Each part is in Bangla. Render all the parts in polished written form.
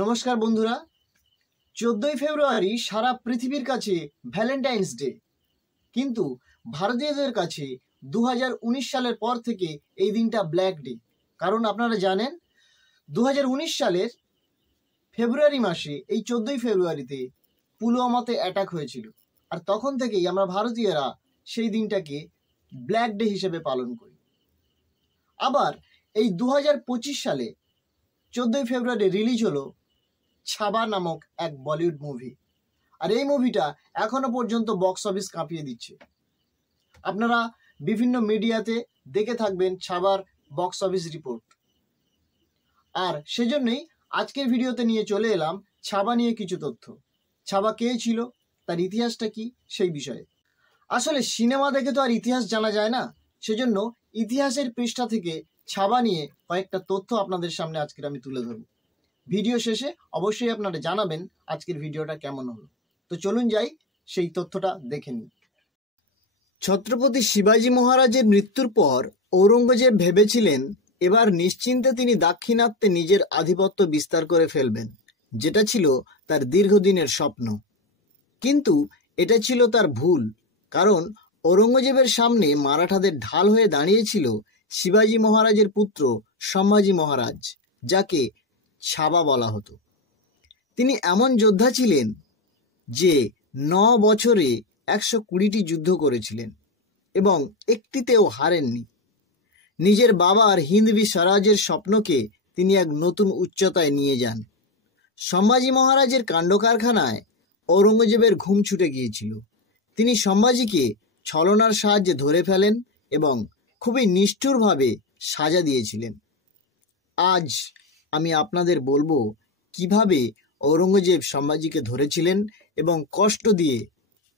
নমস্কার বন্ধুরা, 14ই ফেব্রুয়ারি সারা পৃথিবীর কাছে ভ্যালেন্টাইন্স ডে, কিন্তু ভারতীয়দের কাছে 2019 সালের পর থেকে এই দিনটা ব্ল্যাক ডে। কারণ আপনারা জানেন 2019 সালের ফেব্রুয়ারি মাসে এই 14ই ফেব্রুয়ারিতে পুলওয়ামাতে অ্যাটাক হয়েছিল, আর তখন থেকেই আমরা ভারতীয়রা সেই দিনটাকে ব্ল্যাক ডে হিসেবে পালন করি। আবার এই 2025 সালে 14ই ফেব্রুয়ারি রিলিজ হলো ছাবা নামক এক বলিউড মুভি, আর এই মুভিটা এখনো পর্যন্ত বক্স অফিস কাঁপিয়ে দিচ্ছে। আপনারা বিভিন্ন মিডিয়াতে দেখে থাকবেন ছাবার বক্স অফিস রিপোর্ট, আর সেজন্যই আজকের ভিডিওতে নিয়ে চলে এলাম ছাবা নিয়ে কিছু তথ্য। ছাবা কে ছিল, তার ইতিহাসটা কি, সেই বিষয়ে। আসলে সিনেমা দেখে তো আর ইতিহাস জানা যায় না, সেজন্য ইতিহাসের পৃষ্ঠা থেকে ছাবা নিয়ে কয়েকটা তথ্য আপনাদের সামনে আজকের আমি তুলে ধরব। ভিডিও শেষে অবশ্যই আপনারা জানাবেন আজকের ভিডিওটা কেমন হলো। তো চলুন যাই, সেই তথ্যটা দেখে নিই। ছত্রপতি শিবাজী মহারাজের মৃত্যুর পর ঔরঙ্গজেব ভেবেছিলেন এবার নিশ্চিন্তে তিনি দাক্ষিণাত্যে নিজের আধিপত্য বিস্তার করে ফেলবেন, যেটা ছিল তার দীর্ঘদিনের স্বপ্ন। কিন্তু এটা ছিল তার ভুল, কারণ ঔরঙ্গজেবের সামনে মারাঠাদের ঢাল হয়ে দাঁড়িয়েছিল শিবাজী মহারাজের পুত্র সম্ভাজি মহারাজ, যাকে ছাবা বলা হতো। তিনি এমন যোদ্ধা ছিলেন যে 9 বছরে 120টি যুদ্ধ করেছিলেন এবং একটিতেও হারেননি। নিজের বাবার হিন্দবি স্বরাজের স্বপ্নকে তিনি এক নতুন উচ্চতায় নিয়ে যান। সম্ভাজি মহারাজের কাণ্ডকারখানায় ঔরঙ্গজেবের ঘুম ছুটে গিয়েছিল। তিনি সম্ভাজিকে ছলনার সাহায্যে ধরে ফেলেন এবং খুবই নিষ্ঠুরভাবে সাজা দিয়েছিলেন। আজ আমি আপনাদের বলবো কিভাবে ঔরঙ্গজেব সম্ভাজিকে ধরেছিলেন এবং কষ্ট দিয়ে,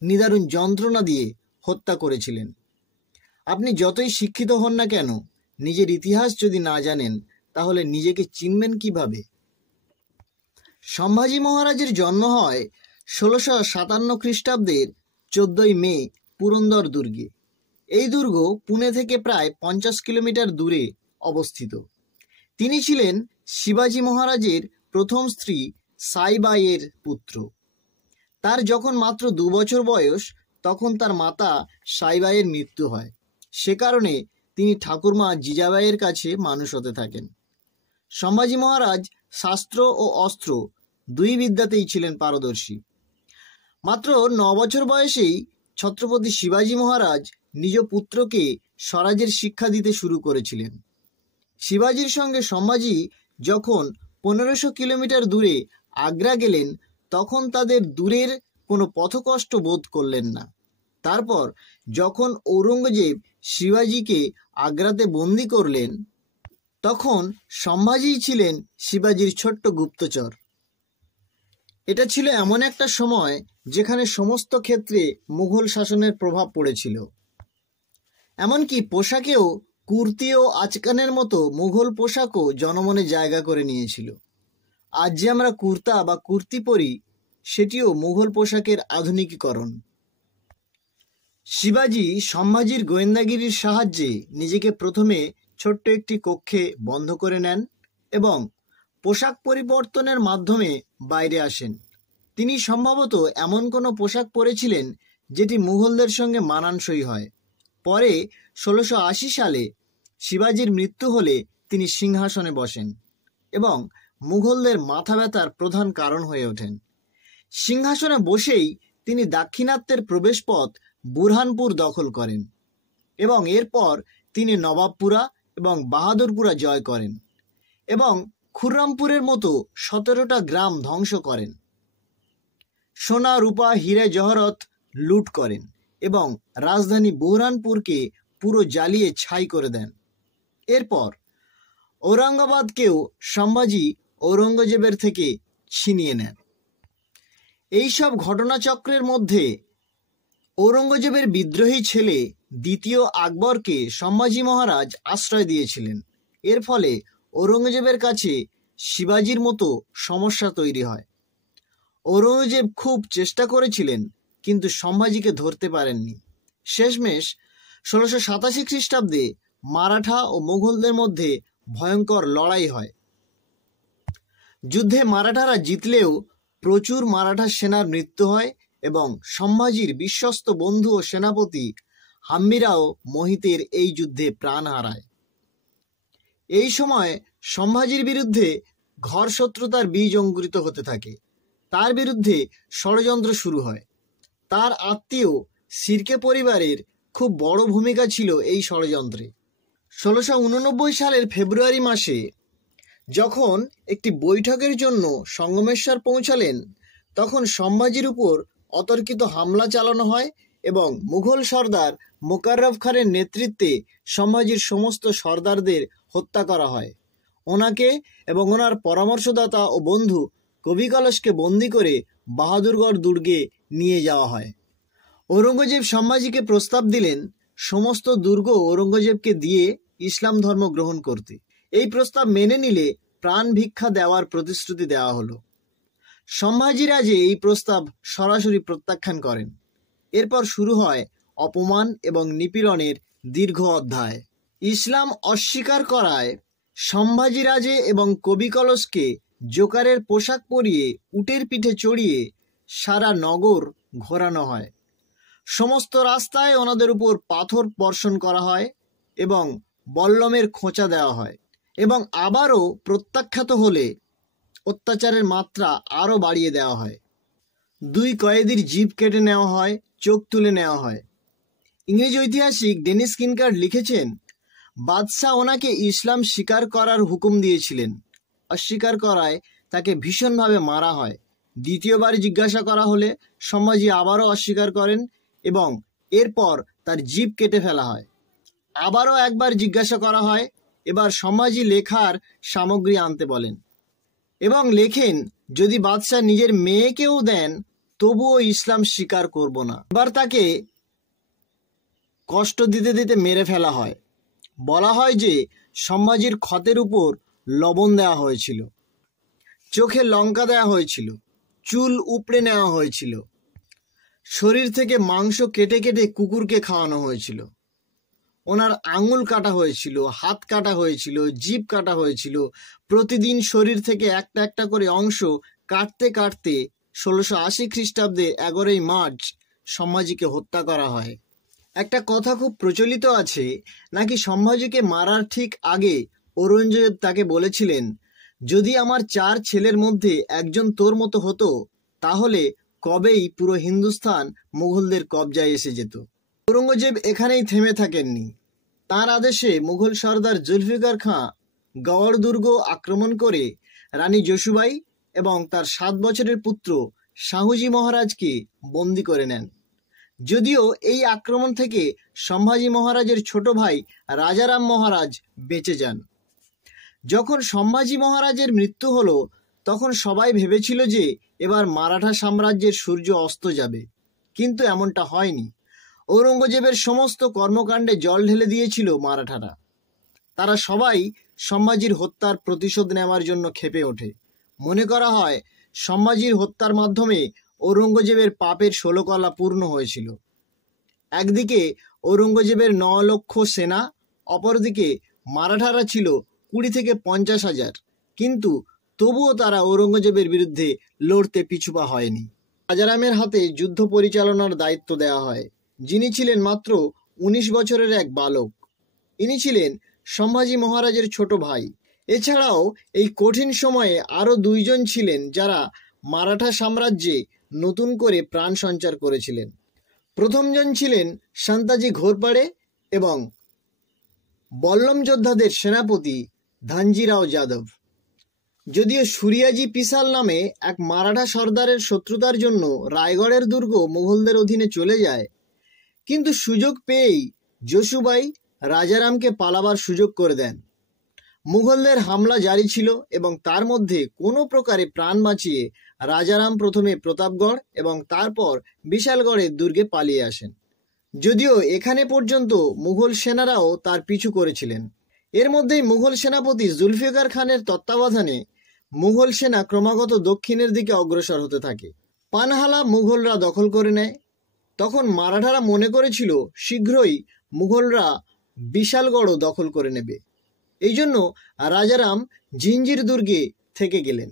নিদারুণ যন্ত্রণা দিয়ে হত্যা করেছিলেন। আপনি যতই শিক্ষিত হন না কেন, নিজের ইতিহাস যদি না জানেন তাহলে নিজেকে চিনবেন কিভাবে? সম্ভাজি মহারাজের জন্ম হয় 1657 খ্রিস্টাব্দের 14ই মে পুরন্দর দুর্গে। এই দুর্গ পুনে থেকে প্রায় 50 কিলোমিটার দূরে অবস্থিত। তিনি ছিলেন শিবাজী মহারাজের প্রথম স্ত্রী সাইবাইয়ের পুত্র। তার যখন মাত্র 2 বছর বয়স, তখন তার মাতা সাইবাইয়ের মৃত্যু হয়। সে কারণে তিনি ঠাকুরমা জিজাবাইয়ের কাছে মানুষ হতে থাকেন। সম্ভাজি মহারাজ শাস্ত্র ও অস্ত্র দুই বিদ্যাতেই ছিলেন পারদর্শী। মাত্র 9 বছর বয়সেই ছত্রপতি শিবাজী মহারাজ নিজ পুত্রকে স্বরাজের শিক্ষা দিতে শুরু করেছিলেন। শিবাজির সঙ্গে সম্ভাজি যখন 1500 কিলোমিটার দূরে আগ্রা গেলেন, তখন তাদের দূরের কোনো পথকষ্ট বোধ করলেন না। তারপর যখন ঔরঙ্গজেব শিবাজিকে আগ্রাতে বন্দি করলেন, তখন সম্ভাজি ছিলেন শিবাজির ছোট্ট গুপ্তচর। এটা ছিল এমন একটা সময় যেখানে সমস্ত ক্ষেত্রে মুঘল শাসনের প্রভাব পড়েছিল। এমনকি পোশাকেও কুর্তি ও আচকানের মতো মুঘল পোশাকও জনমনে জায়গা করে নিয়েছিল। আজ যে আমরা কুর্তা বা কুর্তি পরি, সেটিও মুঘল পোশাকের আধুনিকীকরণ। শিবাজি সম্ভাজির গোয়েন্দাগিরির সাহায্যে নিজেকে প্রথমে ছোট্ট একটি কক্ষে বন্ধ করে নেন এবং পোশাক পরিবর্তনের মাধ্যমে বাইরে আসেন। তিনি সম্ভবত এমন কোনো পোশাক পরেছিলেন যেটি মুঘলদের সঙ্গে মানানসই হয়। পরে 1680 সালে শিবাজির মৃত্যু হলে তিনি সিংহাসনে বসেন এবং মুঘলদের মাথা ব্যথার প্রধান কারণ হয়ে ওঠেন। সিংহাসনে বসেই তিনি দাক্ষিণাত্যের প্রবেশপথ বুরহানপুর দখল করেন এবং এরপর তিনি নবাবপুরা এবং বাহাদুরপুরা জয় করেন এবং খুররামপুরের মতো 17টা গ্রাম ধ্বংস করেন। সোনা, রূপা, হীরে জহরত লুট করেন এবং রাজধানী বুরহানপুরকে পুরো জ্বালিয়ে ছাই করে দেন। এরপর ঔরঙ্গাবাদকেও সম্ভাজি ঔরঙ্গজেবের থেকে ছিনিয়ে নেন। এইসব ঘটনাচক্রের মধ্যে ঔরঙ্গজেবের বিদ্রোহী ছেলে দ্বিতীয় আকবরকে সম্ভাজি মহারাজ আশ্রয় দিয়েছিলেন। এর ফলে ঔরঙ্গজেবের কাছে শিবাজির মতো সমস্যা তৈরি হয়। ঔরঙ্গজেব খুব চেষ্টা করেছিলেন, কিন্তু সম্ভাজিকে ধরতে পারেননি। শেষমেশ 1687 খ্রিস্টাব্দে মারাঠা ও মুঘলদের মধ্যে ভয়ঙ্কর লড়াই হয়। যুদ্ধে মারাঠারা জিতলেও প্রচুর মারাঠা সেনার মৃত্যু হয় এবং সম্ভাজির বিশ্বস্ত বন্ধু ও সেনাপতি হাম্বিরাও মোহিতের এই যুদ্ধে প্রাণ হারায়। এই সময় সম্ভাজির বিরুদ্ধে ঘর শত্রুতার বীজ অঙ্কুরিত হতে থাকে। তার বিরুদ্ধে ষড়যন্ত্র শুরু হয়। তার আত্মীয় শির্কে পরিবারের খুব বড় ভূমিকা ছিল এই ষড়যন্ত্রে। 1689 সালের ফেব্রুয়ারি মাসে যখন একটি বৈঠকের জন্য সঙ্গমেশ্বর পৌঁছালেন, তখন সম্ভাজির উপর অতর্কিত হামলা চালানো হয় এবং মুঘল সর্দার মোকাররব খানের নেতৃত্বে সম্ভাজির সমস্ত সর্দারদের হত্যা করা হয়। ওনাকে এবং ওনার পরামর্শদাতা ও বন্ধু কবি কলশকে বন্দি করে বাহাদুরগড় দুর্গে নিয়ে যাওয়া হয়। ঔরঙ্গজেব সম্ভাজিকে প্রস্তাব দিলেন সমস্ত দুর্গ ঔরঙ্গজেবকে দিয়ে ইসলাম ধর্ম গ্রহণ করতে। এই প্রস্তাব মেনে নিলে প্রাণ ভিক্ষা দেওয়ার প্রতিশ্রুতি দেওয়া হলো। সম্ভাজি রাজে এই প্রস্তাব সরাসরি প্রত্যাখ্যান করেন। এরপর শুরু হয় অপমান এবং নিপীড়নের দীর্ঘ অধ্যায়। ইসলাম অস্বীকার করায় সম্ভাজি রাজে এবং কবি কলশকে জোকারের পোশাক পরিয়ে উটের পিঠে চড়িয়ে সারা নগর ঘোরানো হয়। সমস্ত রাস্তায় ওনাদের উপর পাথর বর্ষণ করা হয় এবং বল্লমের খোঁচা দেওয়া হয় এবং আবারও প্রত্যাখ্যাত হলে অত্যাচারের মাত্রা আরও বাড়িয়ে দেওয়া হয়। 2 কয়েদির জিভ কেটে নেওয়া হয়, চোখ তুলে নেওয়া হয়। ইংরেজ ঐতিহাসিক ডেনিস কিনকার্ড লিখেছেন, বাদশাহ ওনাকে ইসলাম স্বীকার করার হুকুম দিয়েছিলেন। অস্বীকার করায় তাকে ভীষণভাবে মারা হয়। দ্বিতীয়বার জিজ্ঞাসা করা হলে সম্ভাজি আবারও অস্বীকার করেন এবং এরপর তার জিভ কেটে ফেলা হয়। আবারও একবার জিজ্ঞাসা করা হয়। এবার সম্ভাজি লেখার সামগ্রী আনতে বলেন এবং লেখেন, যদি বাদশাহ নিজের মেয়েকেও দেন তবুও ইসলাম স্বীকার করব না। এবার তাকে কষ্ট দিতে দিতে মেরে ফেলা হয়। বলা হয় যে সম্ভাজির ক্ষতের উপর লবণ দেওয়া হয়েছিল, চোখে লঙ্কা দেওয়া হয়েছিল, চুল উপড়ে নেওয়া হয়েছিল, শরীর থেকে মাংস কেটে কেটে কুকুরকে খাওয়ানো হয়েছিল, ওনার আঙুল কাটা হয়েছিল, হাত কাটা হয়েছিল, জিভ কাটা হয়েছিল। প্রতিদিন শরীর থেকে একটা একটা করে অংশ কাটতে কাটতে 1680 খ্রিস্টাব্দে 11ই মার্চ সম্ভাজিকে হত্যা করা হয়। একটা কথা খুব প্রচলিত আছে, নাকি সম্ভাজিকে মারার ঠিক আগে ঔরঙ্গজেব তাকে বলেছিলেন, যদি আমার 4 ছেলের মধ্যে একজন তোর মতো হতো তাহলে কবেই পুরো হিন্দুস্তান মুঘলদের কবজায় এসে যেত। ঔরঙ্গজেব এখানেই থেমে থাকেননি। তার আদেশে মুঘল সর্দার জুলফিকার খাঁ গওড় দুর্গ আক্রমণ করে রানী যশুবাই এবং তার 7 বছরের পুত্র শাহুজি মহারাজকে বন্দী করে নেন। যদিও এই আক্রমণ থেকে সম্ভাজি মহারাজের ছোট ভাই রাজারাম মহারাজ বেঁচে যান। যখন সম্ভাজি মহারাজের মৃত্যু হলো তখন সবাই ভেবেছিল যে এবার মারাঠা সাম্রাজ্যের সূর্য অস্ত যাবে, কিন্তু এমনটা হয়নি। ঔরঙ্গজেবের সমস্ত কর্মকাণ্ডে জল ঢেলে দিয়েছিল মারাঠারা। তারা সবাই সম্ভাজির হত্যার প্রতিশোধ নেওয়ার জন্য ক্ষেপে ওঠে। মনে করা হয় সম্ভাজির হত্যার মাধ্যমে ঔরঙ্গজেবের পাপের 16 কলা পূর্ণ হয়েছিল। একদিকে ঔরঙ্গজেবের 9 লক্ষ সেনা, অপরদিকে মারাঠারা ছিল 20 থেকে 50 হাজার, কিন্তু তবুও তারা ঔরঙ্গজেবের বিরুদ্ধে লড়তে পিছুপা হয়নি। রাজারামের হাতে যুদ্ধ পরিচালনার দায়িত্ব দেওয়া হয়, যিনি ছিলেন মাত্র 19 বছরের এক বালক। ইনি ছিলেন সম্ভাজি মহারাজের ছোট ভাই। এছাড়াও এই কঠিন সময়ে আরও 2 জন ছিলেন যারা মারাঠা সাম্রাজ্যে নতুন করে প্রাণ সঞ্চার করেছিলেন। প্রথমজন ছিলেন শান্তাজি ঘোরপাড়ে এবং বল্লম যোদ্ধাদের সেনাপতি ধানজিরাও যাদব। যদিও সুরিয়াজি পিসাল নামে এক মারাঠা সর্দারের শত্রুতার জন্য রায়গড়ের দুর্গ মুঘলদের অধীনে চলে যায়, কিন্তু সুযোগ পেয়েই যশুবাই রাজারামকে পালাবার সুযোগ করে দেন। মুঘলদের হামলা জারি ছিল এবং তার মধ্যে কোনো প্রকারে প্রাণ বাঁচিয়ে রাজারাম প্রথমে প্রতাপগড় এবং তারপর বিশালগড়ের দুর্গে পালিয়ে আসেন। যদিও এখানে পর্যন্ত মুঘল সেনারাও তার পিছু করেছিলেন। এর মধ্যেই মুঘল সেনাপতি জুলফিকার খানের তত্ত্বাবধানে মুঘল সেনা ক্রমাগত দক্ষিণের দিকে অগ্রসর হতে থাকে। পানহালা মুঘলরা দখল করে নেয়। তখন মারাঠারা মনে করেছিল শীঘ্রই মুঘলরা বিশালগড়ও দখল করে নেবে। এই জন্য রাজারাম জিঞ্জির দুর্গে থেকে গেলেন।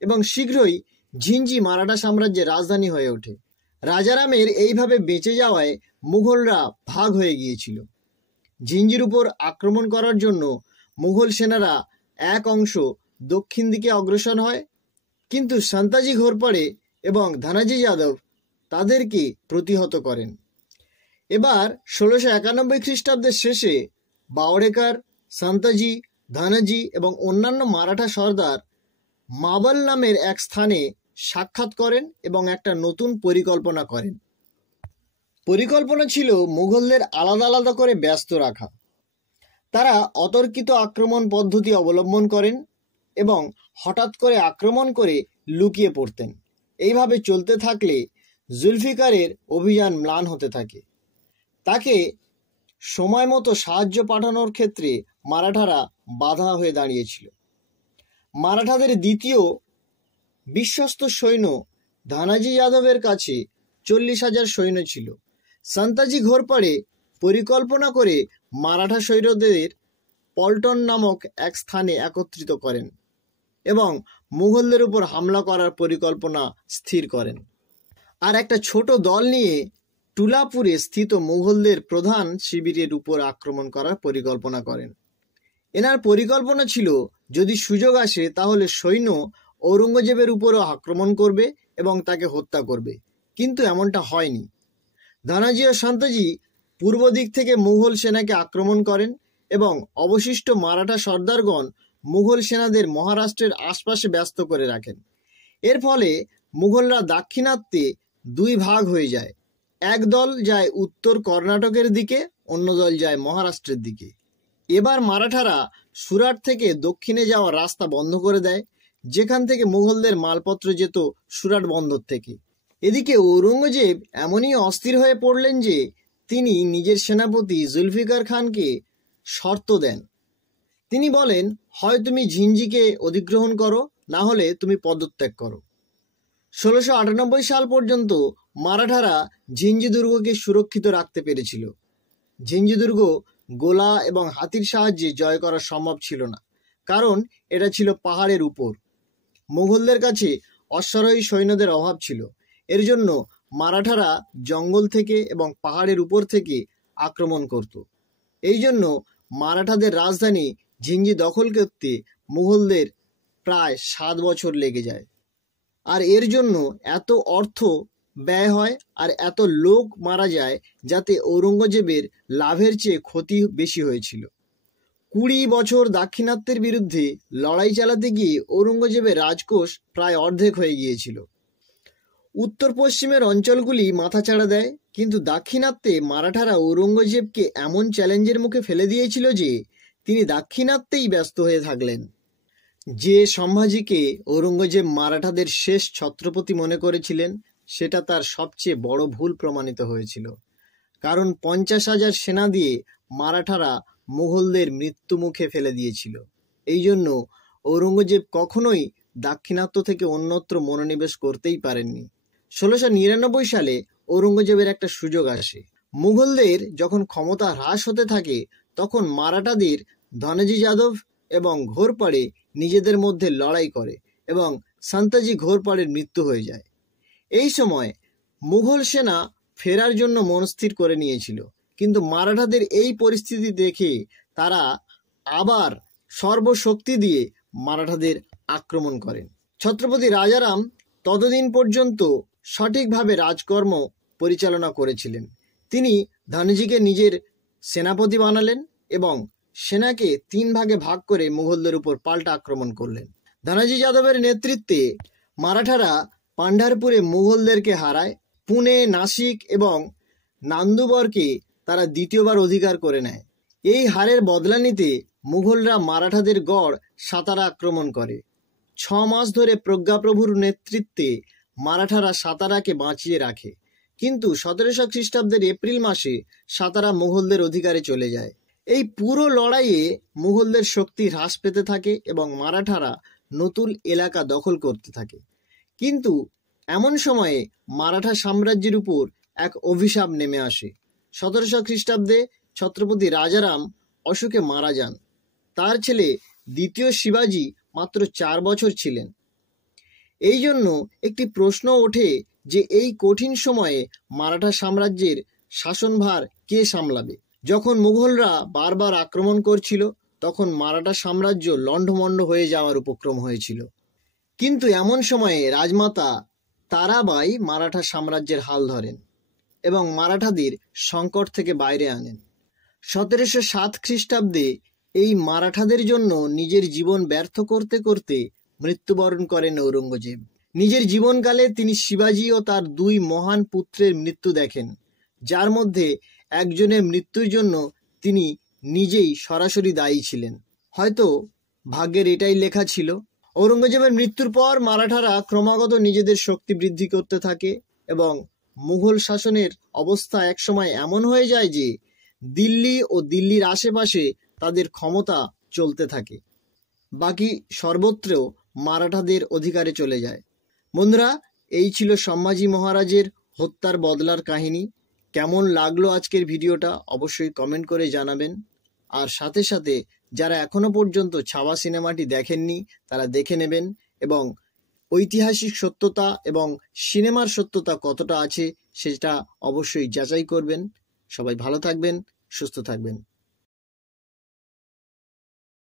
এবং শীঘ্রই ঝিঞ্জি মারাঠা সাম্রাজ্যের রাজধানী হয়ে ওঠে। রাজারামের এইভাবে বেঁচে যাওয়ায় মুঘলরা ভাগ হয়ে গিয়েছিল। ঝিঞ্জির উপর আক্রমণ করার জন্য মুঘল সেনারা এক অংশ দক্ষিণ দিকে অগ্রসর হয়, কিন্তু সন্তাজি ঘোরপড়ে এবং ধনাজি যাদব তাদেরকে প্রতিহত করেন। এবার 1691 খ্রিস্টাব্দের শেষে বাওড়েকার, সন্তাজি, ধনাজি এবং অন্যান্য মারাঠা সর্দার মাবল নামের এক স্থানে সাক্ষাৎ করেন এবং একটা নতুন পরিকল্পনা করেন। পরিকল্পনা ছিল মুঘলদের আলাদা আলাদা করে ব্যস্ত রাখা। তারা অতর্কিত আক্রমণ পদ্ধতি অবলম্বন করেন এবং হঠাৎ করে আক্রমণ করে লুকিয়ে পড়তেন। এইভাবে চলতে থাকলে জুলফিকারের অভিযান ম্লান হতে থাকে। তাকে সময় মতো সাহায্য পাঠানোর ক্ষেত্রে মারাঠারা বাধা হয়ে দাঁড়িয়েছিল। মারাঠাদের দ্বিতীয় বিশ্বস্ত সৈন্য ধনাজি যাদবের কাছে 40,000 সৈন্য ছিল। সন্তাজি ঘোরপড়ে পরিকল্পনা করে মারাঠা সৈন্যদের পল্টন নামক এক স্থানে একত্রিত করেন এবং মুঘলদের উপর হামলা করার পরিকল্পনা স্থির করেন। আর একটা ছোট দল নিয়ে টুলাপুরে স্থিত মুঘলদের প্রধান শিবিরের উপর আক্রমণ করার পরিকল্পনা করেন। এনার পরিকল্পনা ছিল যদি সুযোগ আসে তাহলে সৈন্য ঔরঙ্গজেবের উপরও আক্রমণ করবে এবং তাকে হত্যা করবে, কিন্তু এমনটা হয়নি। ধনাজি ও সন্তাজি পূর্ব দিক থেকে মুঘল সেনাকে আক্রমণ করেন এবং অবশিষ্ট মারাঠা সর্দারগণ মুঘল সেনাদের মহারাষ্ট্রের আশপাশে ব্যস্ত করে রাখেন। এর ফলে মুঘলরা দাক্ষিণাত্যে দুই ভাগ হয়ে যায়। এক দল যায় উত্তর কর্ণাটকের দিকে, অন্য দল যায় মহারাষ্ট্রের দিকে। এবার মারাঠারা সুরাট থেকে দক্ষিণে যাওয়ার রাস্তা বন্ধ করে দেয়, যেখান থেকে মুঘলদের মালপত্র যেত সুরাট বন্দর থেকে। এদিকে ঔরঙ্গজেব এমনই অস্থির হয়ে পড়লেন যে তিনি নিজের সেনাপতি জুলফিকার খানকে শর্ত দেন। তিনি বলেন, হয় তুমি ঝিঞ্জিকে অধিগ্রহণ করো, না হলে তুমি পদত্যাগ করো। 1698 সাল পর্যন্ত মারাঠারা ঝিঞ্জি দুর্গকে সুরক্ষিত রাখতে পেরেছিল। ঝিঞ্জি দুর্গ গোলা এবং হাতির সাহায্যে জয় করা সম্ভব ছিল না, কারণ এটা ছিল পাহাড়ের উপর। মুঘলদের কাছে অশ্বারোহী সৈন্যদের অভাব ছিল। এর জন্য মারাঠারা জঙ্গল থেকে এবং পাহাড়ের উপর থেকে আক্রমণ করত। এই জন্য মারাঠাদের রাজধানী ঝিঞ্জি দখল করতে মুঘলদের প্রায় 7 বছর লেগে যায়। আর এর জন্য এত অর্থ ব্যয় হয় আর এত লোক মারা যায়, যাতে ঔরঙ্গজেবের লাভের চেয়ে ক্ষতি বেশি হয়েছিল। 20 বছর দাক্ষিণাত্যের বিরুদ্ধে লড়াই চালাতে গিয়ে ঔরঙ্গজেবের রাজকোষ প্রায় অর্ধেক হয়ে গিয়েছিল। উত্তর পশ্চিমের অঞ্চলগুলি মাথাচাড়া দেয়, কিন্তু দাক্ষিণাত্যে মারাঠারা ঔরঙ্গজেবকে এমন চ্যালেঞ্জের মুখে ফেলে দিয়েছিল যে তিনি দাক্ষিণাত্যেই ব্যস্ত হয়ে থাকলেন। যে সম্ভাজিকে ঔরঙ্গজেব মারাঠাদের শেষ ছত্রপতি মনে করেছিলেন, সেটা তার সবচেয়ে বড় ভুল প্রমাণিত হয়েছিল। কারণ 50,000 সেনা দিয়ে মারাঠারা মুঘলদের মৃত্যু মুখে ফেলে দিয়েছিল। এই জন্য ঔরঙ্গজেব কখনোই দাক্ষিণাত্য থেকে অন্যত্র মনোনিবেশ করতেই পারেননি। 1699 সালে ঔরঙ্গজেবের একটা সুযোগ আসে। মুঘলদের যখন ক্ষমতা হ্রাস হতে থাকে, তখন মারাঠাদের ধনাজি যাদব এবং ঘোরপড়ে নিজেদের মধ্যে লড়াই করে এবং সন্তাজি ঘোরপড়ের মৃত্যু হয়ে যায়। এই সময় মুঘল সেনা ফেরার জন্য মনস্থির করে নিয়েছিল, কিন্তু মারাঠাদের এই পরিস্থিতি দেখে তারা আবার সর্বশক্তি দিয়ে মারাঠাদের আক্রমণ করেন। ছত্রপতি রাজারাম ততদিন পর্যন্ত সঠিকভাবে রাজকর্ম পরিচালনা করেছিলেন। তিনি ধনাজিকে নিজের সেনাপতি বানালেন এবং সেনাকে 3 ভাগে ভাগ করে মুঘলদের উপর পাল্টা আক্রমণ করলেন। ধনাজি যাদবের নেতৃত্বে মারাঠারা পান্ডারপুরে মুঘলদেরকে হারায়। পুনে, নাসিক এবং নান্দুবরকে তারা দ্বিতীয়বার অধিকার করে নেয়। এই হারের বদলা নিতে মুঘলরা মারাঠাদের গড় সাতারা আক্রমণ করে। 6 মাস ধরে প্রজ্ঞাপ্রভুর নেতৃত্বে মারাঠারা সাতারাকে বাঁচিয়ে রাখে, কিন্তু 1700 খ্রিস্টাব্দের এপ্রিল মাসে সাতারা মুঘলদের অধিকারে চলে যায়। এই পুরো লড়াইয়ে মুঘলদের শক্তি হ্রাস পেতে থাকে এবং মারাঠারা নতুন এলাকা দখল করতে থাকে। কিন্তু এমন সময়ে মারাঠা সাম্রাজ্যের উপর এক অভিশাপ নেমে আসে। 1700 খ্রিস্টাব্দে ছত্রপতি রাজারাম অশোকে মারা যান। তার ছেলে দ্বিতীয় শিবাজি মাত্র 4 বছর ছিলেন। এই জন্য একটি প্রশ্ন ওঠে যে এই কঠিন সময়ে মারাঠা সাম্রাজ্যের শাসনভার কে সামলাবে। যখন মুঘলরা বারবার আক্রমণ করছিল তখন মারাঠা সাম্রাজ্য লণ্ডভণ্ড হয়ে যাওয়ার উপক্রম হয়েছিল। কিন্তু এমন সময়ে রাজমাতা তারাবাই মারাঠা সাম্রাজ্যের হাল ধরেন এবং মারাঠাদের সংকট থেকে বাইরে আনেন। 1707 খ্রিস্টাব্দে এই মারাঠাদের জন্য নিজের জীবন ব্যর্থ করতে করতে মৃত্যুবরণ করেন ঔরঙ্গজেব। নিজের জীবনকালে তিনি শিবাজী ও তার 2 মহান পুত্রের মৃত্যু দেখেন, যার মধ্যে একজনের মৃত্যুর জন্য তিনি নিজেই সরাসরি দায়ী ছিলেন। হয়তো ভাগ্যের এটাই লেখা ছিল। ঔরঙ্গজেবের মৃত্যুর পর মারাঠারা ক্রমাগত নিজেদের শক্তি বৃদ্ধি করতে থাকে এবং মুঘল শাসনের অবস্থা একসময় এমন হয়ে যায় যে দিল্লি ও দিল্লির আশেপাশে তাদের ক্ষমতা চলতে থাকে, বাকি সর্বত্র মারাঠাদের অধিকারে চলে যায়। বন্ধুরা, এই ছিল সম্ভাজি মহারাজের হত্যার বদলার কাহিনী। কেমন লাগলো আজকের ভিডিওটা অবশ্যই কমেন্ট করে জানাবেন। আর সাথে সাথে যারা এখনো পর্যন্ত ছাওয়া সিনেমাটি দেখেননি তারা দেখে নেবেন এবং ঐতিহাসিক সত্যতা এবং সিনেমার সত্যতা কতটা আছে সেটা অবশ্যই যাচাই করবেন। সবাই ভালো থাকবেন, সুস্থ থাকবেন।